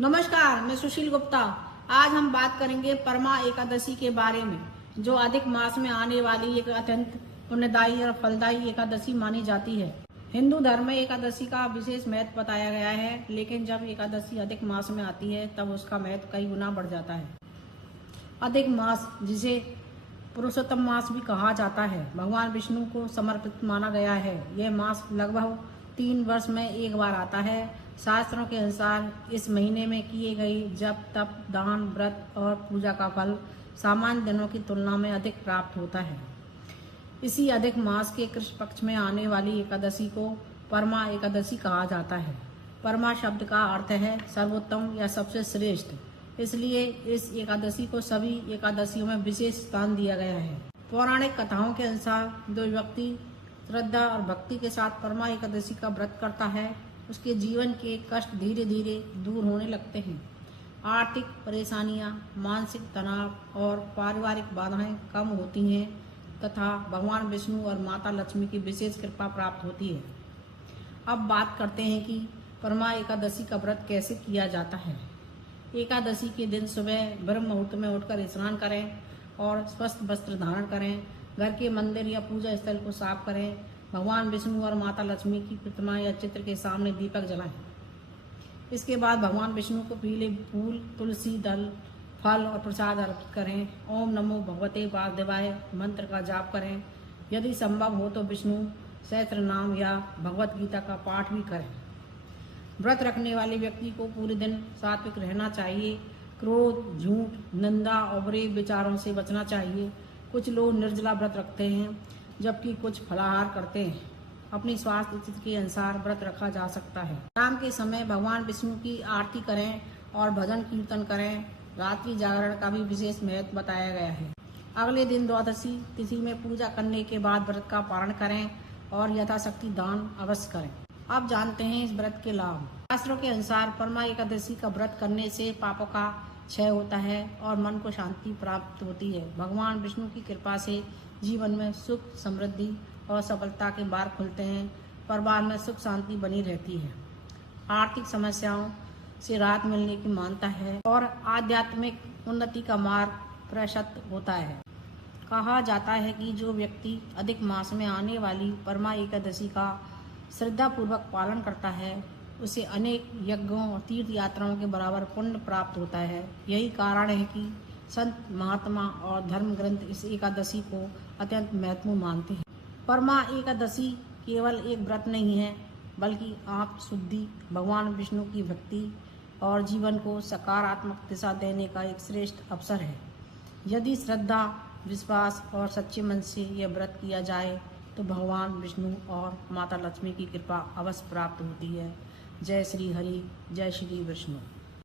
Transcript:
नमस्कार, मैं सुशील गुप्ता। आज हम बात करेंगे परमा एकादशी के बारे में, जो अधिक मास में आने वाली एक अत्यंत पुण्यदायी और फलदायी एकादशी मानी जाती है। हिंदू धर्म में एकादशी का विशेष महत्व बताया गया है, लेकिन जब एकादशी अधिक मास में आती है तब उसका महत्व कई गुना बढ़ जाता है। अधिक मास, जिसे पुरुषोत्तम मास भी कहा जाता है, भगवान विष्णु को समर्पित माना गया है। यह मास लगभग 3 वर्ष में एक बार आता है। शास्त्रों के अनुसार इस महीने में किए गए जप, तप, दान, व्रत और पूजा का फल सामान्य दिनों की तुलना में अधिक प्राप्त होता है। इसी अधिक मास के कृष्ण पक्ष में आने वाली एकादशी को परमा एकादशी कहा जाता है। परमा शब्द का अर्थ है सर्वोत्तम या सबसे श्रेष्ठ, इसलिए इस एकादशी को सभी एकादशियों में विशेष स्थान दिया गया है। पौराणिक कथाओं के अनुसार जो व्यक्ति श्रद्धा और भक्ति के साथ परमा एकादशी का व्रत करता है, उसके जीवन के कष्ट धीरे धीरे दूर होने लगते हैं। आर्थिक परेशानियां, मानसिक तनाव और पारिवारिक बाधाएं कम होती हैं तथा भगवान विष्णु और माता लक्ष्मी की विशेष कृपा प्राप्त होती है। अब बात करते हैं कि परमा एकादशी का व्रत कैसे किया जाता है। एकादशी के दिन सुबह ब्रह्म मुहूर्त में उठकर स्नान करें और स्वस्थ वस्त्र धारण करें। घर के मंदिर या पूजा स्थल को साफ करें। भगवान विष्णु और माता लक्ष्मी की प्रतिमा या चित्र के सामने दीपक जलाएं। इसके बाद भगवान विष्णु को पीले फूल, तुलसी दल, फल और प्रसाद अर्पित करें। ओम नमो भगवते वासुदेवाय मंत्र का जाप करें। यदि संभव हो तो विष्णु सहस्त्र नाम या भगवत गीता का पाठ भी करें। व्रत रखने वाले व्यक्ति को पूरे दिन सात्विक रहना चाहिए। क्रोध, झूठ, निंदा और बुरे विचारों से बचना चाहिए। कुछ लोग निर्जला व्रत रखते हैं, जबकि कुछ फलाहार करते हैं। अपनी स्वास्थ्य स्थिति के अनुसार व्रत रखा जा सकता है। शाम के समय भगवान विष्णु की आरती करें और भजन कीर्तन करें। रात्रि जागरण का भी विशेष महत्व बताया गया है। अगले दिन द्वादशी तिथि में पूजा करने के बाद व्रत का पारण करें और यथाशक्ति दान अवश्य करें। अब जानते हैं इस व्रत के लाभ। शास्त्रों के अनुसार परमा एकादशी का व्रत करने से पापों का क्षय होता है और मन को शांति प्राप्त होती है। भगवान विष्णु की कृपा से जीवन में सुख, समृद्धि और सफलता के द्वार खुलते हैं। परिवार में सुख शांति बनी रहती है। आर्थिक समस्याओं से राहत मिलने की मान्यता है और आध्यात्मिक उन्नति का मार्ग प्रशस्त होता है। कहा जाता है कि जो व्यक्ति अधिक मास में आने वाली परमा एकादशी का श्रद्धापूर्वक पालन करता है, उसे अनेक यज्ञों और तीर्थ यात्राओं के बराबर पुण्य प्राप्त होता है। यही कारण है कि संत, महात्मा और धर्म ग्रंथ इस एकादशी को अत्यंत महत्वपूर्ण मानते हैं। परमा एकादशी केवल एक व्रत नहीं है, बल्कि आत्म शुद्धि, भगवान विष्णु की भक्ति और जीवन को सकारात्मक दिशा देने का एक श्रेष्ठ अवसर है। यदि श्रद्धा, विश्वास और सच्चे मन से यह व्रत किया जाए तो भगवान विष्णु और माता लक्ष्मी की कृपा अवश्य प्राप्त होती है। जय श्री हरि, जय श्री विष्णु।